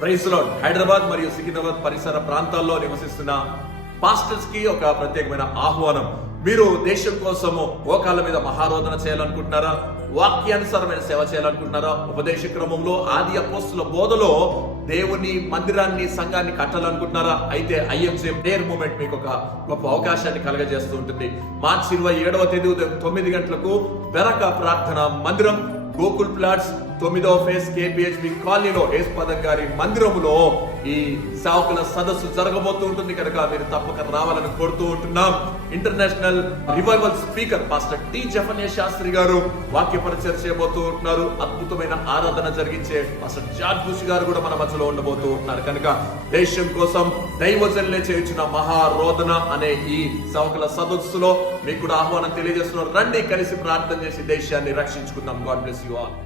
Praise lord. Hyderabad మరియు సికింద్రాబాద్ పరిసర ప్రాంతాల్లో నివసిస్తున్న పాస్టర్స్ కి ఒక ప్రత్యేకమైన ఆహ్వానం. మీరు దేశం కోసము మోకాళ్ళ మీద మహారోధన చేయాలనుకుంటున్నారా? వాక్యానుసారమైన సేవ చేయాలనుకుంటున్నారా? ఉపదేశ క్రమంలో ఆది అపోస్తుల బోధలో దేవుని మందిరాన్ని, సంఘాన్ని కట్టాలనుకుంటున్నారా? అయితే ఐఎంసీ ప్రేయర్ మూమెంట్ మీకు ఒక గొప్ప అవకాశాన్ని కలగజేస్తూ ఉంటుంది. మార్చి 27వ తేదీ ఉదయం 9 గంటలకు బెరక ప్రార్థన మందిరం, గోకుల్ ప్లాట్స్ 9వ ఫేజ్ KPHB కాలనీలో యేసుపదం గారి మందిరములో ఈ సేవకుల సదస్సు జరగబోతూ ఉంటుంది కనుక మీరు తప్పక రావాలని కోరుతూ ఉంటున్నాం. International revival speaker pastor T Zephaniah Sastry garu వాక్య పరిచయం చేయబోతూ ఉంటున్నారు. అద్భుతమైన ఆరాధన జరిగించే పాస్టర్ జార్జ్ బుష్ గారు కూడా మన మధ్యలో ఉండబోతూ ఉంటున్నారు కనుక దేశం కోసం దైవజనులే చేయించిన మహారోధన అనే ఈ సేవకుల సదస్సులో మీకు కూడా ఆహ్వానం తెలియజేస్తున్నారు. రండి, కలిసి ప్రార్థన చేసి దేశాన్ని రక్షించుకుందాం. God bless you all.